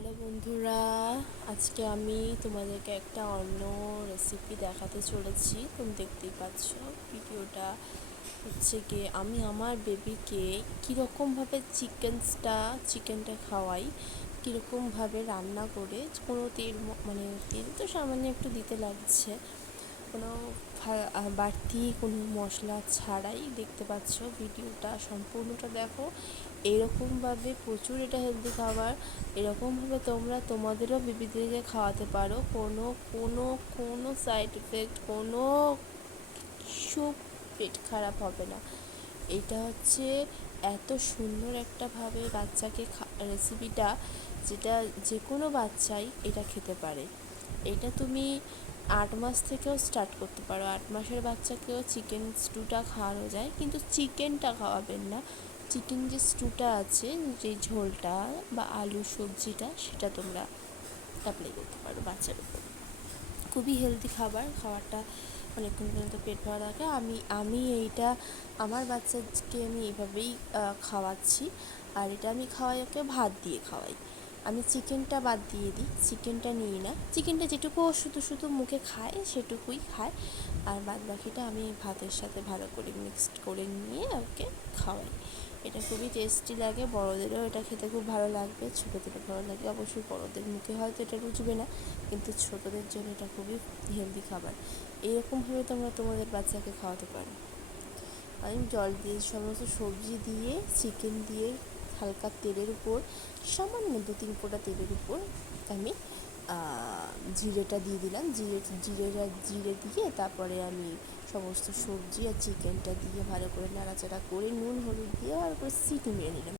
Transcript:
Hello বন্ধুরা, আজকে আমি তোমাদেরকে একটা অন্য রেসিপি দেখাতে চলেছি। তুমি দেখতেই পাচ্ছ ভিডিওটা হচ্ছে গিয়ে আমি আমার বেবিকে কীরকমভাবে চিকেনটা খাওয়াই, কীরকমভাবে রান্না করে কোনো তেল মানে তেল তো সামান্য একটু দিতে লাগছে, কোনো বাড়তি কোনো মশলা ছাড়াই। দেখতে পাচ্ছ ভিডিওটা সম্পূর্ণটা দেখো। এরকমভাবে প্রচুর এটা হেলদি খাবার, এরকমভাবে তোমরা তোমাদেরও বেবিদেরকে খাওয়াতে পারো। কোনো কোনো কোনো সাইড এফেক্ট, কোনো কিছু পেট খারাপ হবে না। এটা হচ্ছে এত সুন্দর একটাভাবে বাচ্চাকে রেসিপিটা, যেটা যে কোনো বাচ্চাই এটা খেতে পারে। এটা তুমি 8 মাস থেকেও স্টার্ট করতে পারো। 8 মাসের বাচ্চাকেও চিকেন স্টুটা খাওয়ানো যায়, কিন্তু চিকেনটা খাওয়াবেন না। চিকেন যে স্টুটা আছে, যে ঝোলটা বা আলু সবজিটা, সেটা তোমরা অ্যাপ্লাই করতে পারো বাচ্চার উপর। খুবই হেলদি খাবারটা অনেকক্ষণ পর্যন্ত পেট ভরা থাকে। আমি এইটা আমার বাচ্চাকে আমি এভাবেই খাওয়াচ্ছি। আর এটা আমি খাওয়াই, ওকে ভাত দিয়ে খাওয়াই। আমি চিকেনটা বাদ দিয়ে দিই, চিকেনটা নিই না। চিকেনটা যেটুকু শুধু মুখে খায় সেটুকুই খায়, আর বাদ বাকিটা আমি ভাতের সাথে ভালো করে মিক্সড করে নিয়ে ওকে খাওয়াই। এটা খুবই টেস্টি লাগে, বড়োদেরও এটা খেতে খুব ভালো লাগবে, ছোটোদেরও ভালো লাগে। অবশ্যই বড়োদের মুখে হয়তো এটা রুচবে না, কিন্তু ছোটোদের জন্য এটা খুবই হেলদি খাবার। এরকমভাবে তোমরা তোমাদের বাচ্চাকে খাওয়াতে পারো। আমি জল দিয়ে সমস্ত সবজি দিয়ে, চিকেন দিয়ে, হালকা তেলের উপর, সামান্য 2-3 ফোঁটা তেলের উপর আমি জিরেটা দিয়ে দিলাম। জিরে দিয়ে তারপরে আমি সমস্ত সবজি আর চিকেনটা দিয়ে ভালো করে নাড়াচাড়া করে নুন হলুদ দিয়ে ভালো করে সিটি মেরে নিলাম।